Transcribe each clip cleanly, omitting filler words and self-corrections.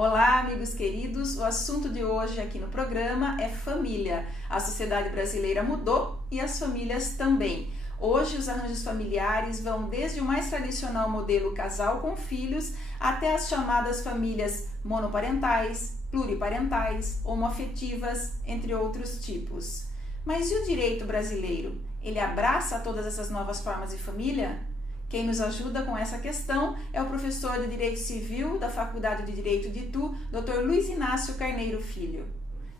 Olá, amigos queridos. O assunto de hoje aqui no programa é família. A sociedade brasileira mudou e as famílias também. Hoje, os arranjos familiares vão desde o mais tradicional modelo casal com filhos até as chamadas famílias monoparentais, pluriparentais, homoafetivas, entre outros tipos. Mas e o direito brasileiro? Ele abraça todas essas novas formas de família? Quem nos ajuda com essa questão é o professor de Direito Civil da Faculdade de Direito de Itu, Dr. Luiz Inácio Carneiro Filho.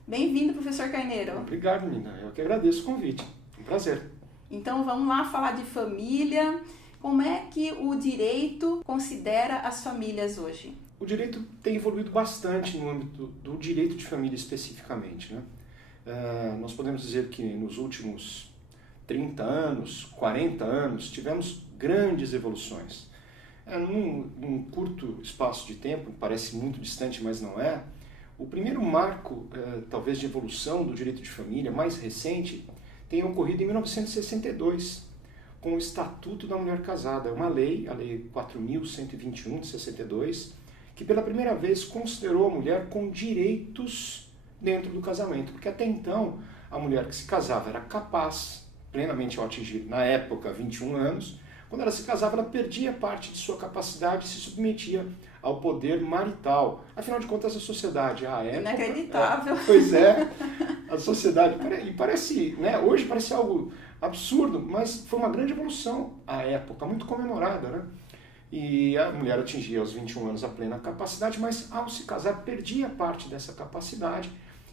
Bem-vindo, professor Carneiro. Obrigado, Nina. Eu que agradeço o convite. Um prazer. Então, vamos lá falar de família. Como é que o direito considera as famílias hoje? O direito tem evoluído bastante no âmbito do direito de família especificamente, né? Nós podemos dizer que nos últimos 30 anos, 40 anos, tivemos grandes evoluções. Num curto espaço de tempo, parece muito distante, mas não é, o primeiro marco, talvez de evolução do direito de família, mais recente, tem ocorrido em 1962, com o Estatuto da Mulher Casada, uma lei, a Lei 4.121 de 62, que pela primeira vez considerou a mulher com direitos dentro do casamento, porque até então a mulher que se casava era capaz, plenamente ao atingir, na época, 21 anos, quando ela se casava, ela perdia parte de sua capacidade e se submetia ao poder marital. Afinal de contas, a sociedade, a época... Inacreditável. Pois é, a sociedade, e parece, né, hoje parece algo absurdo, mas foi uma grande evolução à época, muito comemorada, né? E a mulher atingia aos 21 anos a plena capacidade, mas ao se casar, perdia parte dessa capacidade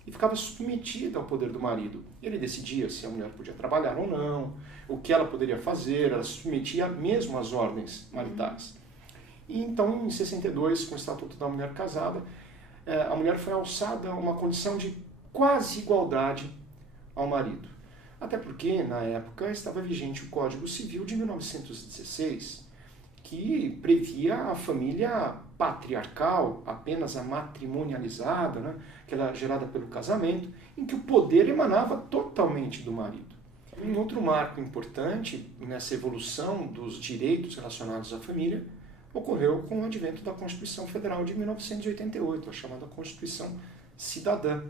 e ficava submetida ao poder do marido. Ele decidia se a mulher podia trabalhar ou não, o que ela poderia fazer, ela se submetia mesmo às ordens maritais. E então, em 62, com o Estatuto da Mulher Casada, a mulher foi alçada a uma condição de quase igualdade ao marido. Até porque, na época, estava vigente o Código Civil de 1916, que previa a família patriarcal, apenas a matrimonializada, né, que era gerada pelo casamento, em que o poder emanava totalmente do marido. Um outro marco importante nessa evolução dos direitos relacionados à família ocorreu com o advento da Constituição Federal de 1988, a chamada Constituição Cidadã,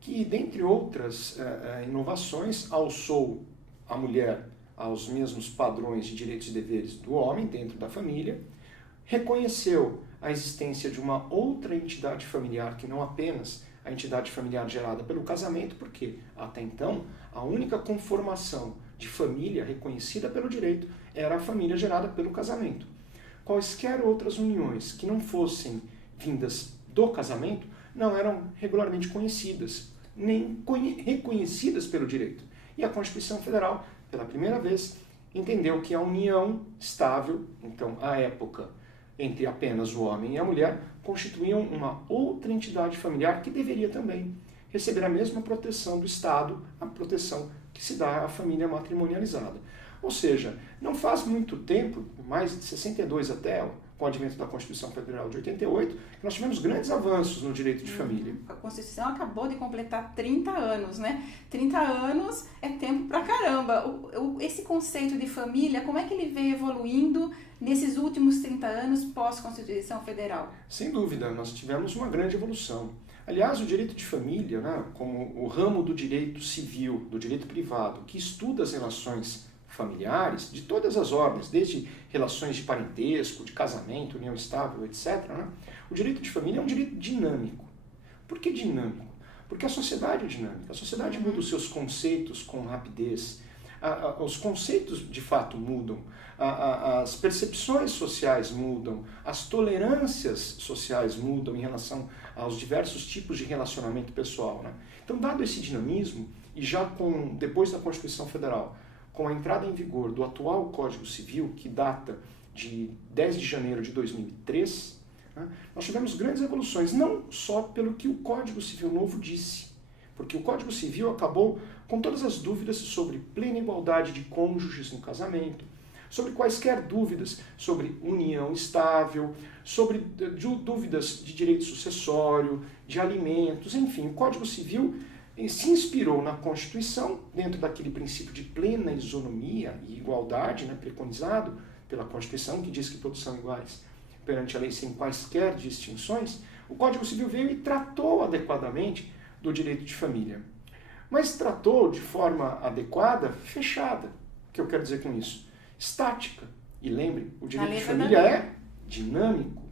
que, dentre outras inovações, alçou a mulher aos mesmos padrões de direitos e deveres do homem dentro da família, reconheceu a existência de uma outra entidade familiar que não apenas a entidade familiar gerada pelo casamento, porque até então a única conformação de família reconhecida pelo direito era a família gerada pelo casamento. Quaisquer outras uniões que não fossem vindas do casamento não eram regularmente conhecidas, nem reconhecidas pelo direito. E a Constituição Federal, pela primeira vez, entendeu que a união estável, então, à época, entre apenas o homem e a mulher, constituíam uma outra entidade familiar que deveria também receber a mesma proteção do Estado, a proteção que se dá à família matrimonializada. Ou seja, não faz muito tempo, mais de 62 até, com o advento da Constituição Federal de 88, que nós tivemos grandes avanços no direito de família. A Constituição acabou de completar 30 anos, né? 30 anos é tempo pra caramba. Esse conceito de família, como é que ele veio evoluindo nesses últimos 30 anos pós-Constituição Federal? Sem dúvida, nós tivemos uma grande evolução. Aliás, o direito de família, né, como o ramo do direito civil, do direito privado, que estuda as relações familiares de todas as ordens, desde relações de parentesco, de casamento, união estável, etc., né? O direito de família é um direito dinâmico. Por que dinâmico? Porque a sociedade é dinâmica. A sociedade muda os seus conceitos com rapidez. Os conceitos, de fato, mudam. As percepções sociais mudam. As tolerâncias sociais mudam em relação aos diversos tipos de relacionamento pessoal, né? Então, dado esse dinamismo, e já depois da Constituição Federal, com a entrada em vigor do atual Código Civil, que data de 10 de janeiro de 2003, né, nós tivemos grandes evoluções, não só pelo que o Código Civil novo disse, porque o Código Civil acabou com todas as dúvidas sobre plena igualdade de cônjuges no casamento, sobre quaisquer dúvidas sobre união estável, sobre dúvidas de direito sucessório, de alimentos, enfim, o Código Civil se inspirou na Constituição, dentro daquele princípio de plena isonomia e igualdade, né, preconizado pela Constituição, que diz que todos são iguais perante a lei sem quaisquer distinções. O Código Civil veio e tratou adequadamente do direito de família. Mas tratou de forma adequada, fechada. O que eu quero dizer com isso? Estática. E lembre, o direito de família é dinâmico.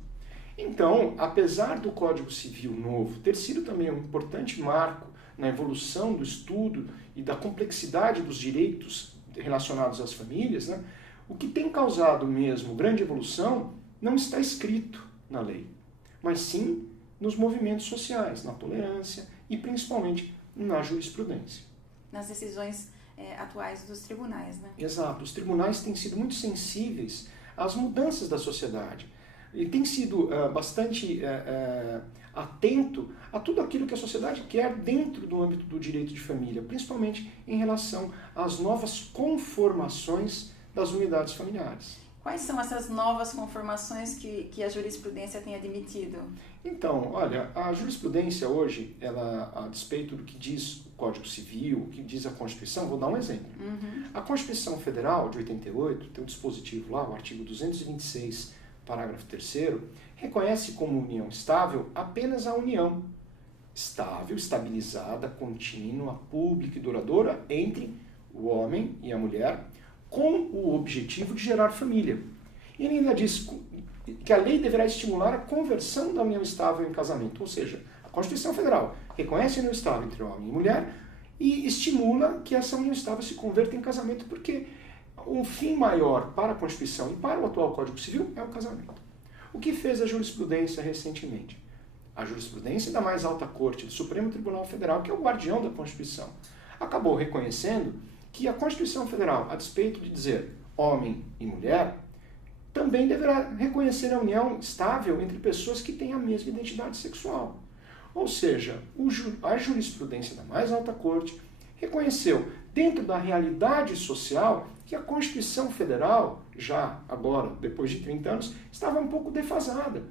Então, apesar do Código Civil novo ter sido também um importante marco na evolução do estudo e da complexidade dos direitos relacionados às famílias, né, o que tem causado mesmo grande evolução não está escrito na lei, mas sim nos movimentos sociais, na tolerância e principalmente na jurisprudência. Nas decisões atuais dos tribunais, né? Exato. Os tribunais têm sido muito sensíveis às mudanças da sociedade e têm sido bastante atento a tudo aquilo que a sociedade quer dentro do âmbito do direito de família, principalmente em relação às novas conformações das unidades familiares. Quais são essas novas conformações que a jurisprudência tem admitido? Então, olha, a jurisprudência hoje, ela, a despeito do que diz o Código Civil, o que diz a Constituição, vou dar um exemplo. A Constituição Federal de 88, tem um dispositivo lá, o artigo 226, parágrafo 3º, reconhece como união estável apenas a união estável, estabilizada, contínua, pública e duradoura entre o homem e a mulher, com o objetivo de gerar família. E ele ainda diz que a lei deverá estimular a conversão da união estável em casamento. Ou seja, a Constituição Federal reconhece a união estável entre homem e mulher e estimula que essa união estável se converta em casamento, porque o fim maior para a Constituição e para o atual Código Civil é o casamento. O que fez a jurisprudência recentemente? A jurisprudência da mais alta corte, do Supremo Tribunal Federal, que é o guardião da Constituição, acabou reconhecendo que a Constituição Federal, a despeito de dizer homem e mulher, também deverá reconhecer a união estável entre pessoas que têm a mesma identidade sexual. Ou seja, a jurisprudência da mais alta corte reconheceu, dentro da realidade social, que a Constituição Federal, já agora, depois de 30 anos, estava um pouco defasada.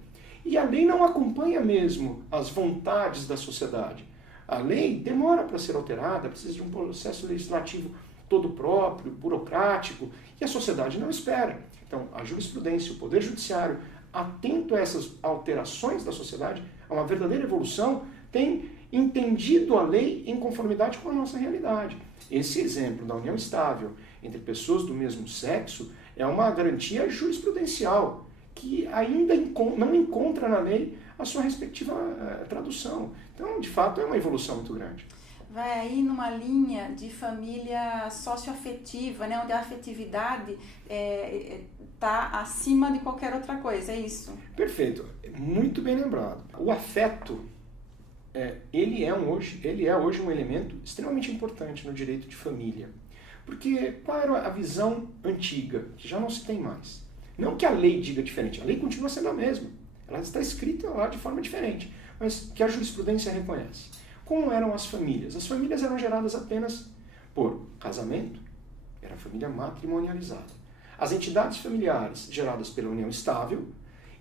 E a lei não acompanha mesmo as vontades da sociedade. A lei demora para ser alterada, precisa de um processo legislativo todo próprio, burocrático, e a sociedade não espera. Então, a jurisprudência, o Poder Judiciário, atento a essas alterações da sociedade, a uma verdadeira evolução, tem entendido a lei em conformidade com a nossa realidade. Esse exemplo da união estável entre pessoas do mesmo sexo é uma garantia jurisprudencial que ainda não encontra na lei a sua respectiva tradução. Então, de fato, é uma evolução muito grande. Vai aí numa linha de família socioafetiva, né, onde a afetividade está acima de qualquer outra coisa, é isso? Perfeito, muito bem lembrado. O afeto, ele é hoje um elemento extremamente importante no direito de família. Porque qual era a visão antiga, que já não se tem mais? Não que a lei diga diferente, a lei continua sendo a mesma. Ela está escrita lá de forma diferente, mas que a jurisprudência reconhece. Como eram as famílias? As famílias eram geradas apenas por casamento, era a família matrimonializada. As entidades familiares geradas pela união estável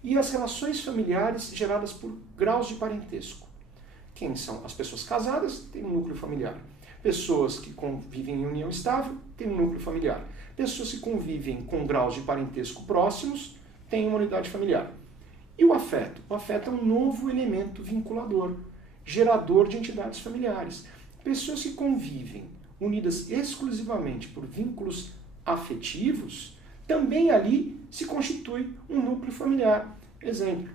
e as relações familiares geradas por graus de parentesco. Quem são? As pessoas casadas têm um núcleo familiar. Pessoas que convivem em união estável têm um núcleo familiar. Pessoas que convivem com graus de parentesco próximos têm uma unidade familiar. E o afeto? O afeto é um novo elemento vinculador, gerador de entidades familiares. Pessoas que convivem unidas exclusivamente por vínculos afetivos, também ali se constitui um núcleo familiar. Exemplo,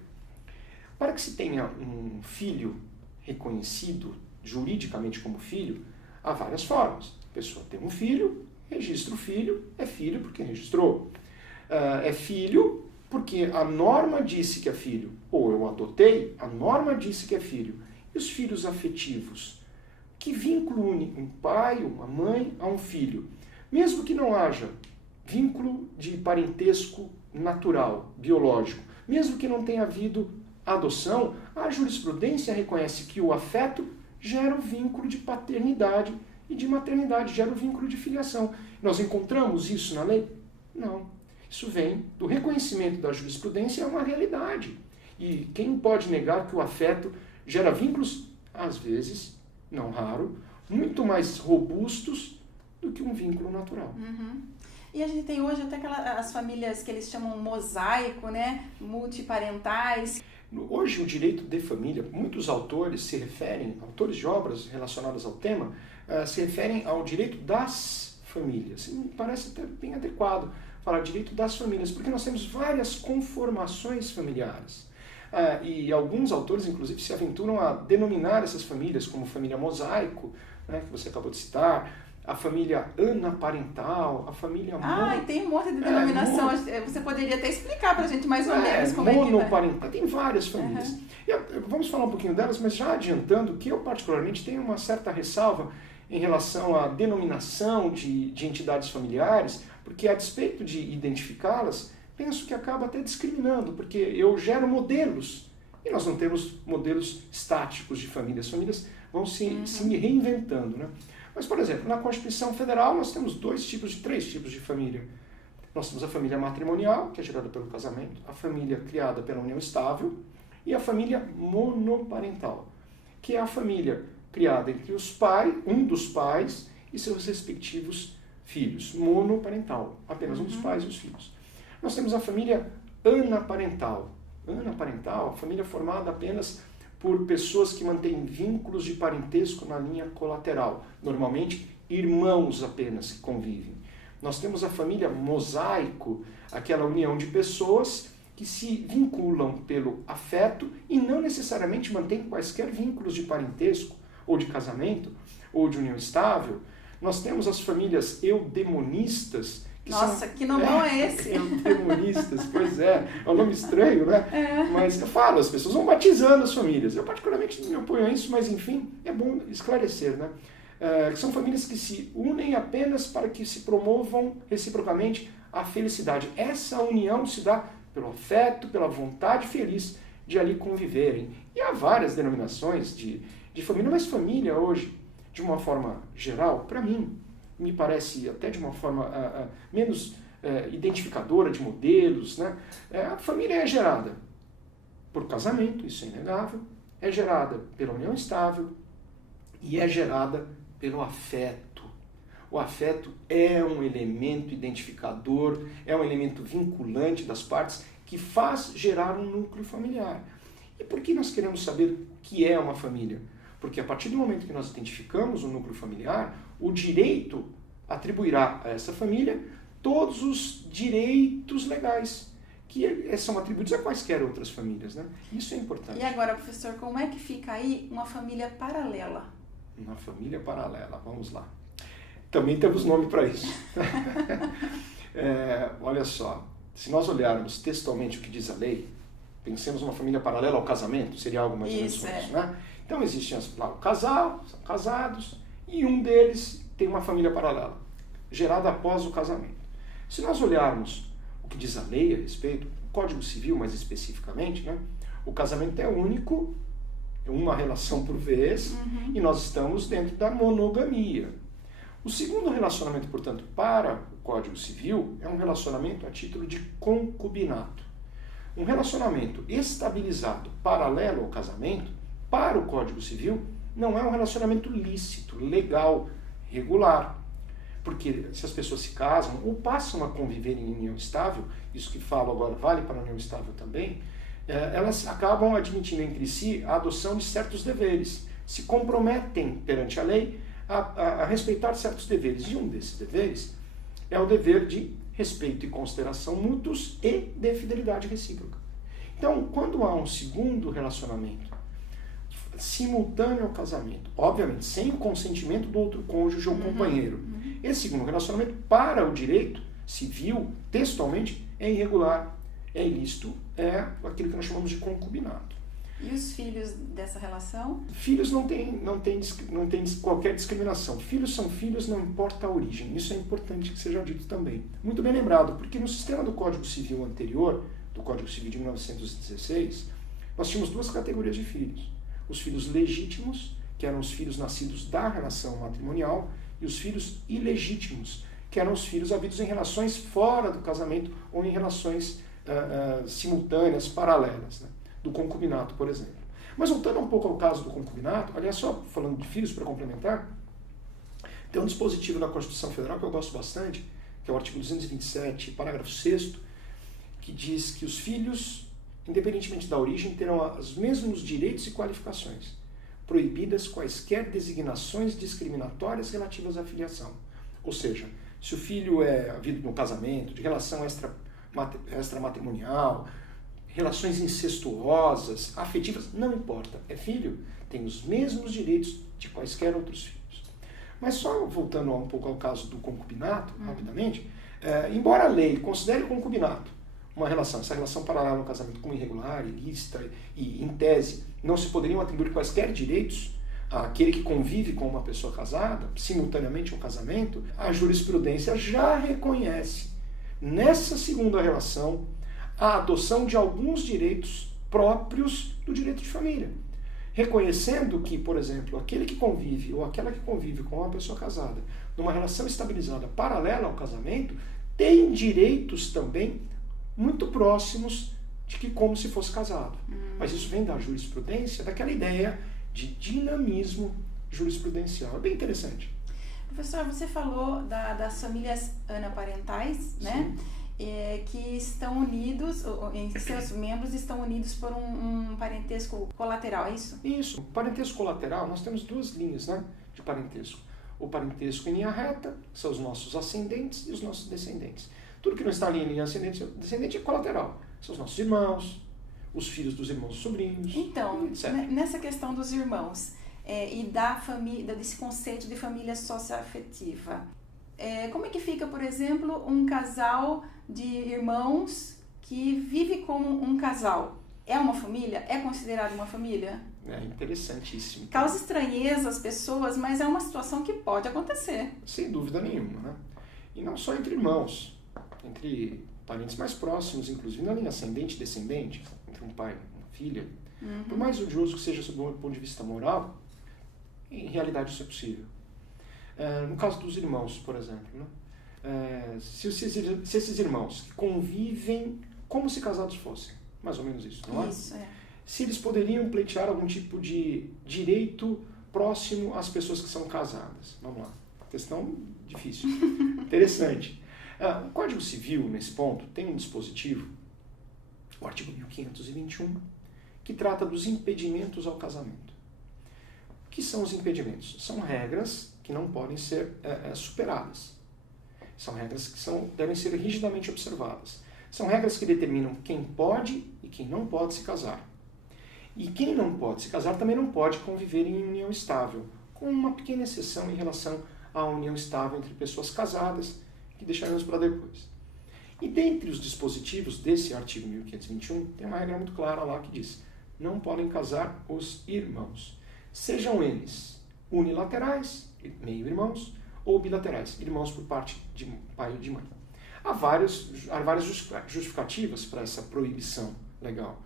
para que se tenha um filho reconhecido juridicamente como filho, há várias formas. A pessoa tem um filho, registra o filho, é filho porque registrou. É filho porque a norma disse que é filho, ou eu adotei, a norma disse que é filho. E os filhos afetivos? Que vínculo une um pai, uma mãe a um filho? Mesmo que não haja vínculo de parentesco natural, biológico, mesmo que não tenha havido adoção, a jurisprudência reconhece que o afeto gera o vínculo de paternidade e de maternidade, gera o vínculo de filiação. Nós encontramos isso na lei? Não. Isso vem do reconhecimento da jurisprudência, é uma realidade. E quem pode negar que o afeto gera vínculos, às vezes, não raro, muito mais robustos do que um vínculo natural. Uhum. E a gente tem hoje até as famílias que eles chamam mosaico, né? Multiparentais. Hoje, o direito de família, muitos autores se referem, autores de obras relacionadas ao tema, se referem ao direito das famílias. E me parece até bem adequado falar direito das famílias, porque nós temos várias conformações familiares. E alguns autores, inclusive, se aventuram a denominar essas famílias como família mosaico, né, que você acabou de citar, a família anaparental, a família... e tem um monte de denominação. Você poderia até explicar para a gente mais ou menos como é que... Monoparental, tem várias famílias. Vamos falar um pouquinho delas, mas já adiantando que eu particularmente tenho uma certa ressalva em relação à denominação de entidades familiares, porque a despeito de identificá-las, penso que acaba até discriminando, porque eu gero modelos, e nós não temos modelos estáticos de famílias. As famílias vão se reinventando, né? Mas, por exemplo, na Constituição Federal nós temos três tipos de família. Nós temos a família matrimonial, que é gerada pelo casamento, a família criada pela união estável e a família monoparental, que é a família criada entre um dos pais e seus respectivos filhos. Monoparental, apenas um dos pais e os filhos. Nós temos a família anaparental. Anaparental, família formada apenas por pessoas que mantêm vínculos de parentesco na linha colateral, normalmente irmãos apenas que convivem. Nós temos a família mosaico, aquela união de pessoas que se vinculam pelo afeto e não necessariamente mantêm quaisquer vínculos de parentesco, ou de casamento, ou de união estável. Nós temos as famílias eudemonistas. Que nomão é esse? Eudemonistas, pois é um nome estranho, né? Mas eu falo, as pessoas vão batizando as famílias. Eu particularmente não me oponho a isso, mas enfim, é bom esclarecer, né? São famílias que se unem apenas para que se promovam reciprocamente a felicidade. Essa união se dá pelo afeto, pela vontade feliz de ali conviverem. E há várias denominações de família, mas família hoje, de uma forma geral, para mim, me parece até de uma forma menos identificadora de modelos, né? A família é gerada por casamento, isso é inegável, é gerada pela união estável e é gerada pelo afeto. O afeto é um elemento identificador, é um elemento vinculante das partes que faz gerar um núcleo familiar. E por que nós queremos saber o que é uma família? Porque a partir do momento que nós identificamos o núcleo familiar, o direito atribuirá a essa família todos os direitos legais que são atribuídos a quaisquer outras famílias, né? Isso é importante. E agora, professor, como é que fica aí uma família paralela? Uma família paralela, vamos lá. Também temos nome para isso. Olha só, se nós olharmos textualmente o que diz a lei, pensemos uma família paralela ao casamento, seria algo mais ou menos isso, né? Então existe lá o casal, são casados, e um deles tem uma família paralela, gerada após o casamento. Se nós olharmos o que diz a lei a respeito, o Código Civil mais especificamente, né, o casamento é único, é uma relação por vez, e nós estamos dentro da monogamia. O segundo relacionamento, portanto, para o Código Civil, é um relacionamento a título de concubinato. Um relacionamento estabilizado paralelo ao casamento, para o Código Civil, não é um relacionamento lícito, legal, regular. Porque se as pessoas se casam ou passam a conviver em união estável, isso que falo agora vale para a união estável também, elas acabam admitindo entre si a adoção de certos deveres, se comprometem perante a lei a respeitar certos deveres. E um desses deveres é o dever de respeito e consideração mútuos e de fidelidade recíproca. Então, quando há um segundo relacionamento simultâneo ao casamento, obviamente sem o consentimento do outro cônjuge ou companheiro, esse segundo relacionamento, para o direito civil, textualmente, é irregular, é ilícito, é aquilo que nós chamamos de concubinato. E os filhos dessa relação? Filhos não tem qualquer discriminação. Filhos são filhos, não importa a origem. Isso é importante que seja dito também. Muito bem lembrado, porque no sistema do Código Civil anterior, do Código Civil de 1916, nós tínhamos duas categorias de filhos. Os filhos legítimos, que eram os filhos nascidos da relação matrimonial, e os filhos ilegítimos, que eram os filhos havidos em relações fora do casamento ou em relações simultâneas, paralelas, né? Do concubinato, por exemplo. Mas voltando um pouco ao caso do concubinato, aliás, só falando de filhos para complementar, tem um dispositivo da Constituição Federal que eu gosto bastante, que é o artigo 227, parágrafo 6º, que diz que os filhos independentemente da origem, terão os mesmos direitos e qualificações, proibidas quaisquer designações discriminatórias relativas à filiação. Ou seja, se o filho é havido no casamento, de relação extramatrimonial, relações incestuosas, afetivas, não importa, é filho, tem os mesmos direitos de quaisquer outros filhos. Mas só voltando um pouco ao caso do concubinato, rapidamente, embora a lei considere o concubinato uma relação, essa relação paralela ao casamento como irregular, ilícita e, em tese, não se poderiam atribuir quaisquer direitos àquele que convive com uma pessoa casada, simultaneamente ao casamento, a jurisprudência já reconhece, nessa segunda relação, a adoção de alguns direitos próprios do direito de família. Reconhecendo que, por exemplo, aquele que convive ou aquela que convive com uma pessoa casada numa relação estabilizada paralela ao casamento, tem direitos também muito próximos de que como se fosse casado. Mas isso vem da jurisprudência, daquela ideia de dinamismo jurisprudencial. É bem interessante. Professor, você falou das famílias anaparentais, né? Que estão unidos, seus membros estão unidos por um parentesco colateral, é isso? Isso. Parentesco colateral, nós temos duas linhas, né, de parentesco. O parentesco em linha reta, que são os nossos ascendentes e os nossos descendentes. Tudo que não está em linha ascendente ou descendente é colateral. São os nossos irmãos, os filhos dos irmãos sobrinhos, então, etc. Nessa questão dos irmãos e da família, desse conceito de família socioafetiva, como é que fica, por exemplo, um casal de irmãos que vive como um casal? É uma família? É considerado uma família? É interessantíssimo. Causa estranheza às pessoas, mas é uma situação que pode acontecer. Sem dúvida nenhuma, né? E não só entre irmãos, entre parentes mais próximos, inclusive na linha ascendente e descendente, entre um pai e uma filha. Por mais odioso que seja sob o ponto de vista moral, em realidade isso é possível. No caso dos irmãos, por exemplo, né? Se esses irmãos que convivem como se casados fossem, mais ou menos isso, não é? Isso, é. Se eles poderiam pleitear algum tipo de direito próximo às pessoas que são casadas. Vamos lá. Questão difícil. Interessante. O Código Civil, nesse ponto, tem um dispositivo, o artigo 1521, que trata dos impedimentos ao casamento. O que são os impedimentos? São regras que não podem ser superadas. São regras que devem ser rigidamente observadas. São regras que determinam quem pode e quem não pode se casar. E quem não pode se casar também não pode conviver em união estável, com uma pequena exceção em relação à união estável entre pessoas casadas, que deixaremos para depois. E dentre os dispositivos desse artigo 1521, tem uma regra muito clara lá que diz: não podem casar os irmãos, sejam eles unilaterais, meio-irmãos, ou bilaterais, irmãos por parte de pai ou de mãe. Há várias justificativas para essa proibição legal.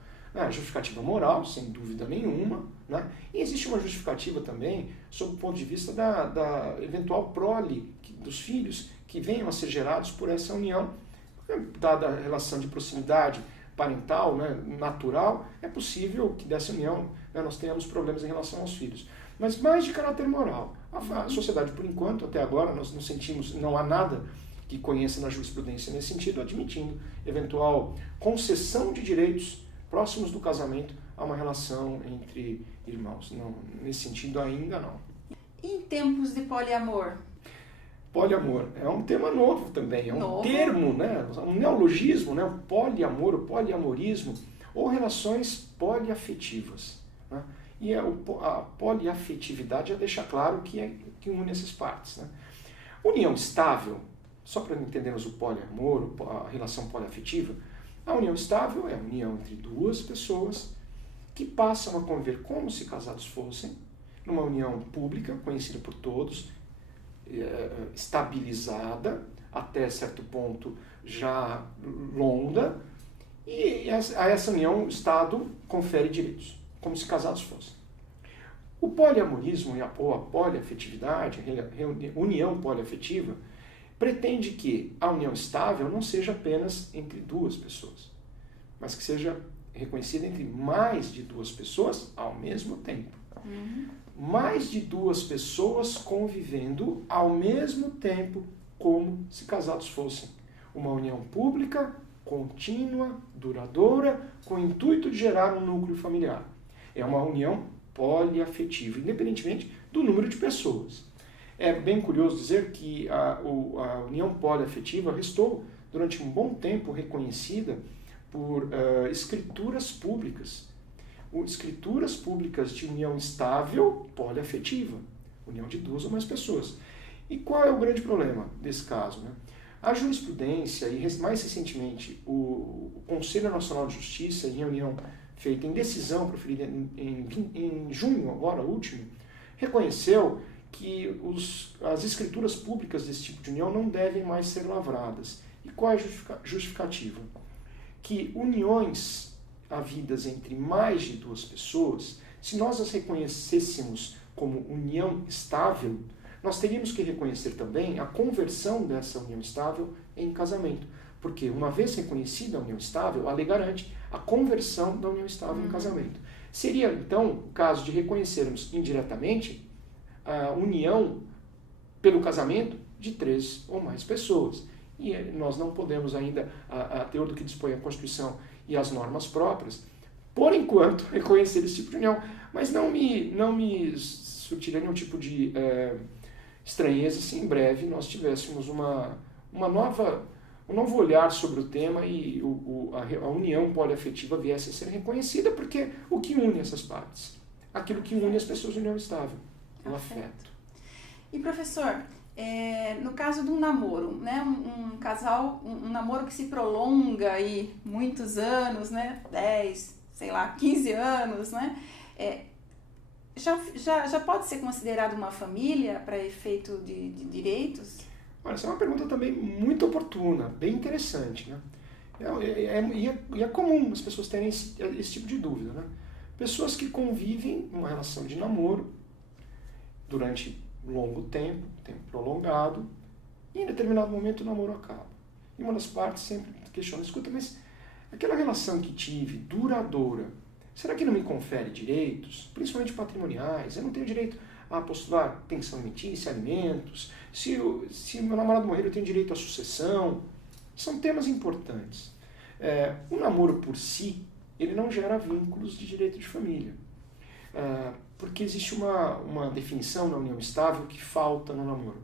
Justificativa moral, sem dúvida nenhuma, né? E existe uma justificativa também sob o ponto de vista da eventual prole dos filhos que venham a ser gerados por essa união, dada a relação de proximidade parental, né, natural, é possível que dessa união nós tenhamos problemas em relação aos filhos. Mas mais de caráter moral. A sociedade, por enquanto, até agora, nós não sentimos, não há nada que conheça na jurisprudência nesse sentido, admitindo eventual concessão de direitos próximos do casamento a uma relação entre irmãos. Não, nesse sentido, ainda não. E em tempos de poliamor? Poliamor é um tema novo também, é um termo, né? Um neologismo, né? O poliamor, o poliamorismo, ou relações poliafetivas, né? E a poliafetividade já deixa claro que une essas partes, né? União estável, só para entendermos o poliamor, a relação poliafetiva, a união estável é a união entre duas pessoas que passam a conviver como se casados fossem, numa união pública, conhecida por todos, estabilizada, até certo ponto já longa, e a essa união o Estado confere direitos, como se casados fossem. O poliamorismo ou a poliafetividade, a união poliafetiva, pretende que a união estável não seja apenas entre duas pessoas, mas que seja reconhecida entre mais de duas pessoas ao mesmo tempo. Mais de duas pessoas convivendo ao mesmo tempo como se casados fossem. Uma união pública contínua, duradoura, com o intuito de gerar um núcleo familiar. É uma união poliafetiva, independentemente do número de pessoas. É bem curioso dizer que a união poliafetiva restou, durante um bom tempo, reconhecida por escrituras públicas. Escrituras públicas de união estável poliafetiva, união de 2 ou mais pessoas. E qual é o grande problema desse caso, né? A jurisprudência, e mais recentemente o Conselho Nacional de Justiça, em reunião feita em decisão proferida em junho, agora último, reconheceu que as escrituras públicas desse tipo de união não devem mais ser lavradas. E qual é a justificativa? Que uniões havidas entre mais de 2 pessoas, se nós as reconhecêssemos como união estável, nós teríamos que reconhecer também a conversão dessa união estável em casamento. Porque, uma vez reconhecida a união estável, a lei garante a conversão da união estável em casamento. Seria, então, o caso de reconhecermos indiretamente a união pelo casamento de 3 ou mais pessoas. E nós não podemos ainda, a teor do que dispõe a Constituição e as normas próprias, por enquanto, reconhecer esse tipo de união. Mas não me surtiria nenhum tipo de estranheza se em breve nós tivéssemos um novo olhar sobre o tema e a união poliafetiva viesse a ser reconhecida, porque o que une essas partes? Aquilo que une as pessoas de união estável, o afeto. E professor, no caso de um namoro, né, um casal, um namoro que se prolonga aí muitos anos, né, 10, sei lá, 15 anos, né, já pode ser considerado uma família para efeito de direitos? Olha, essa é uma pergunta também muito oportuna, bem interessante, né? E é comum as pessoas terem esse tipo de dúvida, né? Pessoas que convivem numa relação de namoro durante longo tempo prolongado, e em determinado momento o namoro acaba. E uma das partes sempre questiona, escuta, mas aquela relação que tive, duradoura, será que não me confere direitos, principalmente patrimoniais? Eu não tenho direito a postular pensão alimentícia, alimentos. Se meu namorado morrer, eu tenho direito à sucessão. São temas importantes. O namoro por si, ele não gera vínculos de direito de família. Porque existe uma definição na união estável que falta no namoro.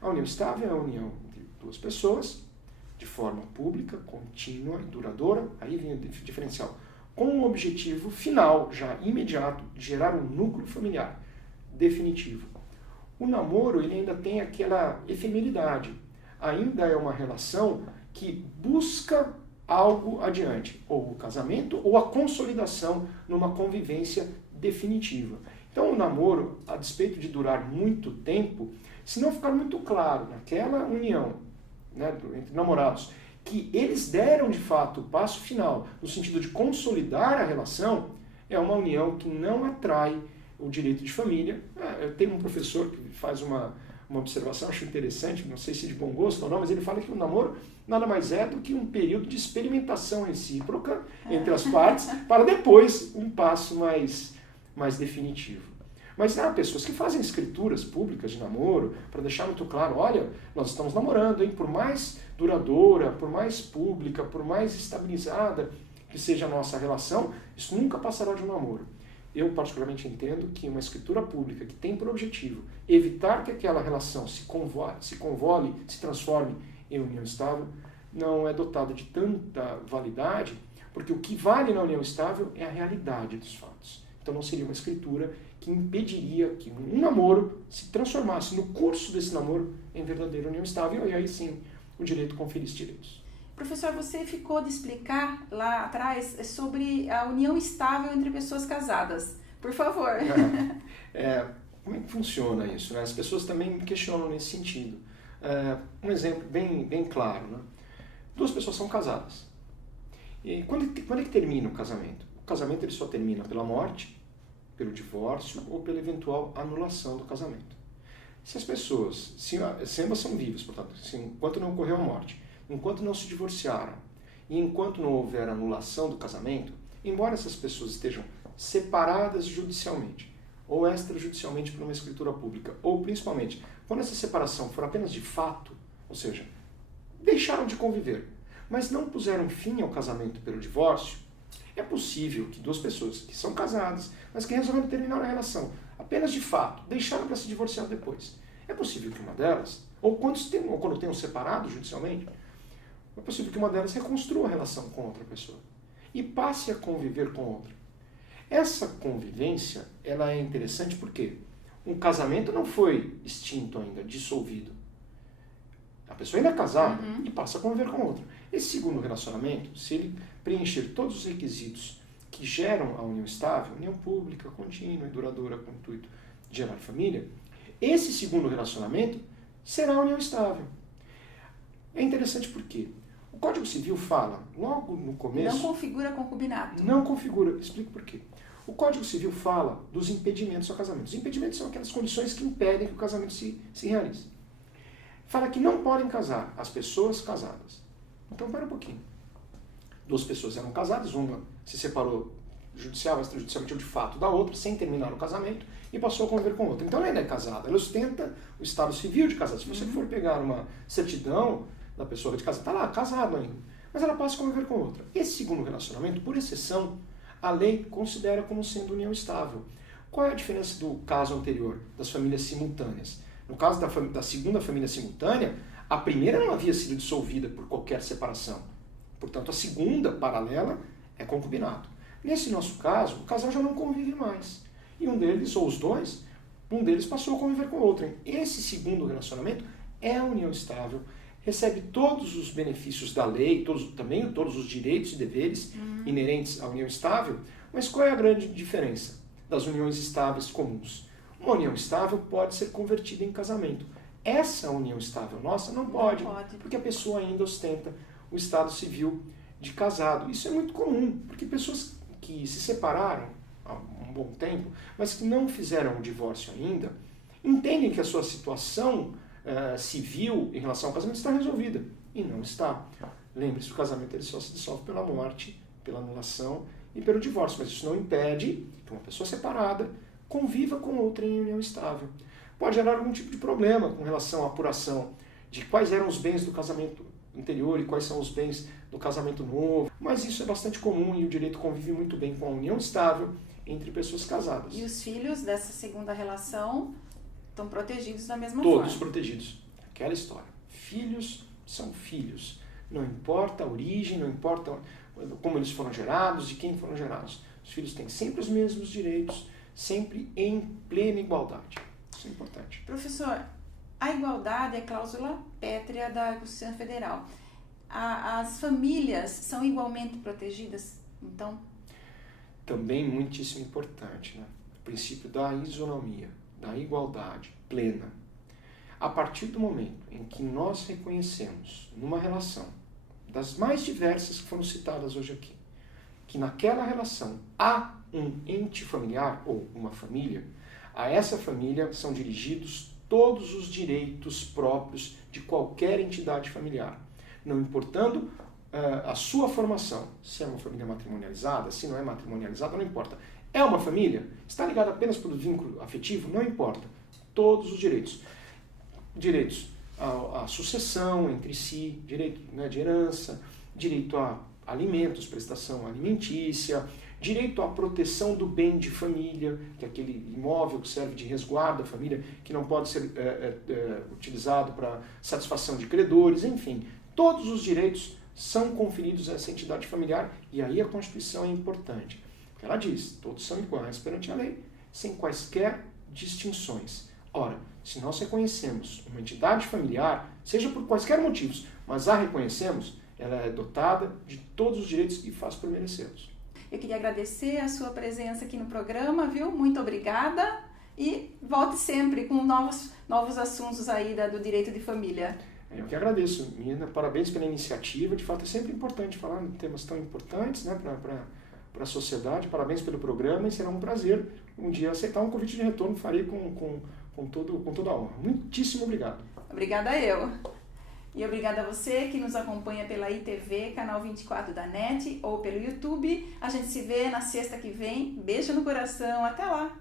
A união estável é a união entre 2 pessoas, de forma pública, contínua e duradoura, aí vem o diferencial, com um objetivo final, já imediato, de gerar um núcleo familiar definitivo. O namoro, ele ainda tem aquela efemeridade, ainda é uma relação que busca algo adiante, ou o casamento, ou a consolidação numa convivência definitiva. Então o namoro, a despeito de durar muito tempo, se não ficar muito claro naquela união, né, entre namorados, que eles deram de fato o passo final, no sentido de consolidar a relação, é uma união que não atrai o direito de família. Eu tenho um professor que faz uma observação, acho interessante, não sei se de bom gosto ou não, mas ele fala que o namoro nada mais é do que um período de experimentação recíproca entre as partes, para depois um passo mais definitivo. Mas há pessoas que fazem escrituras públicas de namoro para deixar muito claro, olha, nós estamos namorando, hein? Por mais duradoura, por mais pública, por mais estabilizada que seja a nossa relação, isso nunca passará de um namoro. Eu particularmente entendo que uma escritura pública que tem por objetivo evitar que aquela relação se convole, se transforme em união estável, não é dotada de tanta validade, porque o que vale na união estável é a realidade dos fatos. Então não seria uma escritura que impediria que um namoro se transformasse no curso desse namoro em verdadeira união estável, e aí sim o direito conferisse direitos. Professor, você ficou de explicar lá atrás sobre a união estável entre pessoas casadas. Por favor. Como é que funciona isso, né? As pessoas também questionam nesse sentido. Um exemplo bem claro, né? 2 pessoas são casadas. E quando é que termina o casamento? O casamento ele só termina pela morte, pelo divórcio ou pela eventual anulação do casamento. Se as pessoas, se ambas são vivas, portanto, enquanto não ocorreu a morte, enquanto não se divorciaram e enquanto não houver anulação do casamento, embora essas pessoas estejam separadas judicialmente ou extrajudicialmente por uma escritura pública, ou principalmente, quando essa separação for apenas de fato, ou seja, deixaram de conviver, mas não puseram fim ao casamento pelo divórcio, é possível que duas pessoas que são casadas, mas que resolveram terminar a relação, apenas de fato, deixaram para se divorciar depois. É possível que uma delas, ou quando tenham separado judicialmente, é possível que uma delas reconstrua a relação com outra pessoa e passe a conviver com outra. Essa convivência, ela é interessante porque um casamento não foi extinto ainda, dissolvido. A pessoa ainda é casada e passa a conviver com outra. Esse segundo relacionamento, se ele preencher todos os requisitos que geram a união estável, união pública, contínua e duradoura com o intuito de gerar família, esse segundo relacionamento será a união estável. É interessante porque o Código Civil fala, logo no começo... Não configura concubinato. Não configura. Explico por quê. O Código Civil fala dos impedimentos ao casamento. Os impedimentos são aquelas condições que impedem que o casamento se realize. Fala que não podem casar as pessoas casadas. Então, pera um pouquinho. Duas pessoas eram casadas, uma se separou judicial, extrajudicialmente ou de fato da outra, sem terminar o casamento, e passou a conviver com outra. Então, ela ainda é casada. Ela ostenta o estado civil de casado. Se você for pegar uma certidão da pessoa de casado, está lá, casado ainda. Mas ela passa a conviver com outra. Esse segundo relacionamento, por exceção, a lei considera como sendo união estável. Qual é a diferença do caso anterior, das famílias simultâneas? No caso da segunda família simultânea, a primeira não havia sido dissolvida por qualquer separação. Portanto, a segunda, paralela, é concubinato. Nesse nosso caso, o casal já não convive mais. E um deles, ou os dois, um deles passou a conviver com o outro. Esse segundo relacionamento é a união estável, recebe todos os benefícios da lei, também todos os direitos e deveres inerentes à união estável, mas qual é a grande diferença das uniões estáveis comuns? Uma união estável pode ser convertida em casamento. Essa união estável nossa não pode, porque a pessoa ainda ostenta o estado civil de casado. Isso é muito comum, porque pessoas que se separaram há um bom tempo, mas que não fizeram o divórcio ainda, entendem que a sua situação civil em relação ao casamento está resolvida. E não está. Lembre-se, o casamento ele só se dissolve pela morte, pela anulação e pelo divórcio. Mas isso não impede que uma pessoa separada conviva com outra em união estável. Pode gerar algum tipo de problema com relação à apuração de quais eram os bens do casamento anterior e quais são os bens do casamento novo. Mas isso é bastante comum e o direito convive muito bem com a união estável entre pessoas casadas. E os filhos dessa segunda relação estão protegidos da mesma forma? Todos protegidos. Aquela história. Filhos são filhos. Não importa a origem, não importa como eles foram gerados, de quem foram gerados. Os filhos têm sempre os mesmos direitos, sempre em plena igualdade. Isso é importante. Professor, a igualdade é cláusula pétrea da Constituição Federal. As famílias são igualmente protegidas, então? Também muitíssimo importante, né? O princípio da isonomia, da igualdade plena. A partir do momento em que nós reconhecemos numa relação, das mais diversas que foram citadas hoje aqui, que naquela relação há um ente familiar ou uma família, a essa família são dirigidos todos os direitos próprios de qualquer entidade familiar, não importando a sua formação, se é uma família matrimonializada, se não é matrimonializada, não importa. É uma família? Está ligada apenas pelo vínculo afetivo? Não importa. Todos os direitos. Direitos à sucessão entre si, direito, né, de herança, direito a alimentos, prestação alimentícia, direito à proteção do bem de família, que é aquele imóvel que serve de resguardo da família, que não pode ser utilizado para satisfação de credores, enfim. Todos os direitos são conferidos a essa entidade familiar e aí a Constituição é importante. Porque ela diz, todos são iguais perante a lei, sem quaisquer distinções. Ora, se nós reconhecemos uma entidade familiar, seja por quaisquer motivos, mas a reconhecemos, ela é dotada de todos os direitos e faz por merecê-los. Eu queria agradecer a sua presença aqui no programa, viu? Muito obrigada e volte sempre com novos assuntos aí do direito de família. Eu que agradeço, Nina. Parabéns pela iniciativa. De fato, é sempre importante falar em temas tão importantes, né, para a sociedade. Parabéns pelo programa e será um prazer um dia aceitar um convite de retorno. Farei com toda a honra. Muitíssimo obrigado. Obrigada eu. E obrigada a você que nos acompanha pela ITV, canal 24 da NET ou pelo YouTube. A gente se vê na sexta que vem. Beijo no coração. Até lá!